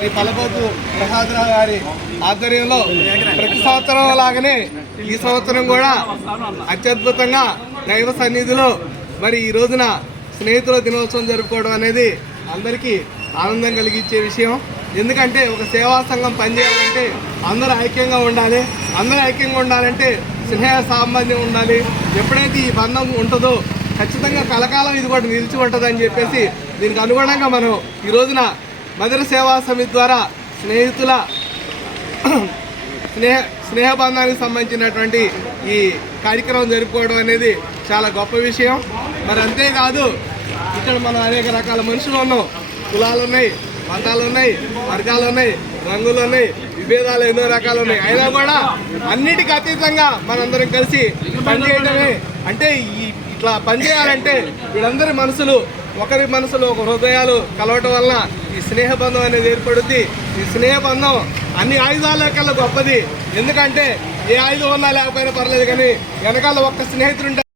శ్రీ పలబోతు ప్రసాదరావు గారి ఆధ్వర్యంలో ప్రతి సంవత్సరం లాగానే ఈ సంవత్సరం కూడా అత్యద్భుతంగా దైవ సన్నిధిలో మరి ఈ రోజున స్నేహితుల దినోత్సవం జరుపుకోవడం అనేది అందరికీ ఆనందం కలిగించే విషయం. ఎందుకంటే ఒక సేవా సంఘం పనిచేయాలంటే అందరూ ఐక్యంగా ఉండాలి. అందరూ ఐక్యంగా ఉండాలంటే స్నేహ సాంబంధ్యం ఉండాలి. ఎప్పుడైతే ఈ బంధం ఉంటుందో ఖచ్చితంగా కలకాలం ఇది కూడా నిలిచి ఉంటుందని చెప్పేసి దీనికి అనుగుణంగా మనం ఈ రోజున మదర్ సేవా సమితి ద్వారా స్నేహితుల స్నేహబంధానికి సంబంధించినటువంటి ఈ కార్యక్రమం జరుపుకోవడం అనేది చాలా గొప్ప విషయం. మరి అంతేకాదు ఇక్కడ మనం అనేక రకాల మనుషులు ఉన్నాం. కులాలు ఉన్నాయి, మతాలు ఉన్నాయి, వర్గాలు ఉన్నాయి, రంగులు ఉన్నాయి, విభేదాలు ఎన్నో రకాలు ఉన్నాయి. అయినా కూడా అన్నిటికీ అతీతంగా మనందరం కలిసి పనిచేయడమే. అంటే ఇట్లా పనిచేయాలంటే వీళ్ళందరి మనసులు ఒకరి మనసులో ఒక హృదయాలు కలవటం వలన ఈ స్నేహబంధం అనేది ఏర్పడుద్ది. ఈ స్నేహబంధం అన్ని ఆయుధాల కల్లా గొప్పది. ఎందుకంటే ఏ ఆయుధం ఉన్నా లేకపోయినా పర్లేదు, కానీ వెనకాల ఒక్క స్నేహితుడు